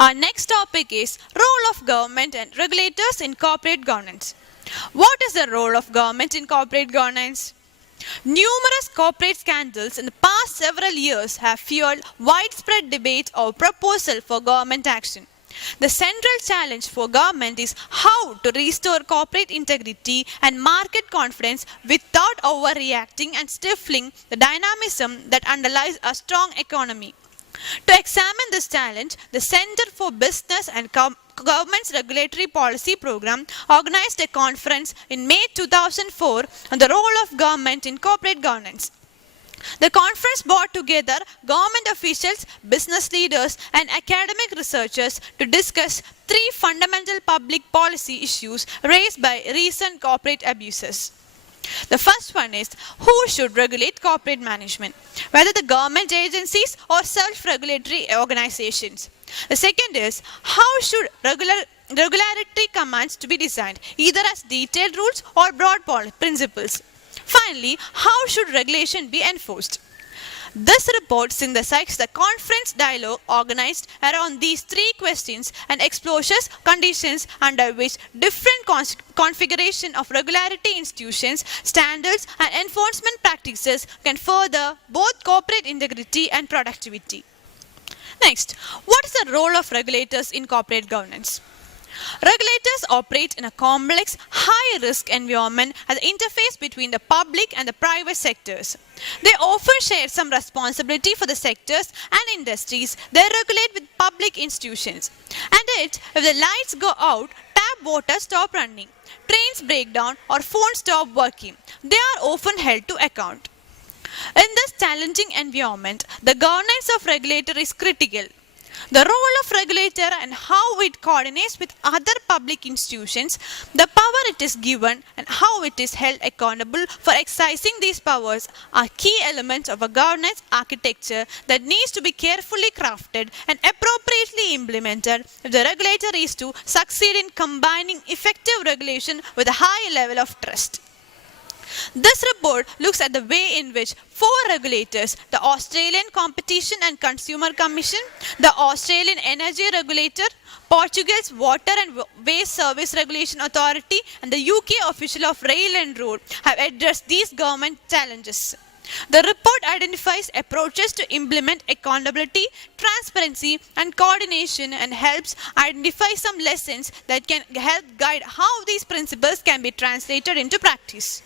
Our next topic is role of government and regulators in corporate governance. What is the role of government in corporate governance? Numerous corporate scandals in the past several years have fueled widespread debate or proposal for government action. The central challenge for government is how to restore corporate integrity and market confidence without overreacting and stifling the dynamism that underlies a strong economy. To examine this challenge, the Center for Business and Government's Regulatory Policy Program organized a conference in May 2004 on the role of government in corporate governance. The conference brought together government officials, business leaders, and academic researchers to discuss three fundamental public policy issues raised by recent corporate abuses. The first one is who should regulate corporate management, whether the government agencies or self-regulatory organizations. The second is how should regulatory commands to be designed, either as detailed rules or broad principles. Finally, how should regulation be enforced? This report synthesizes the conference dialogue organized around these three questions and explores conditions under which different configuration of regulatory institutions, standards, and enforcement practices can further both corporate integrity and productivity. Next, what is the role of regulators in corporate governance? Regulators operate in a complex, high-risk environment at the interface between the public and the private sectors. They often share some responsibility for the sectors and industries they regulate with public institutions. And yet, if the lights go out, tap water stop running, trains break down, or phones stop working, they are often held to account. In this challenging environment, the governance of regulator is critical. The role of regulator and how it coordinates with other public institutions, the power it is given, and how it is held accountable for exercising these powers are key elements of a governance architecture that needs to be carefully crafted and appropriately implemented if the regulator is to succeed in combining effective regulation with a high level of trust. This report looks at the way in which four regulators, the Australian Competition and Consumer Commission, the Australian Energy Regulator, Portugal's Water and Waste Service Regulation Authority, and the UK official of Rail and Road have addressed these government challenges. The report identifies approaches to implement accountability, transparency, and coordination and helps identify some lessons that can help guide how these principles can be translated into practice.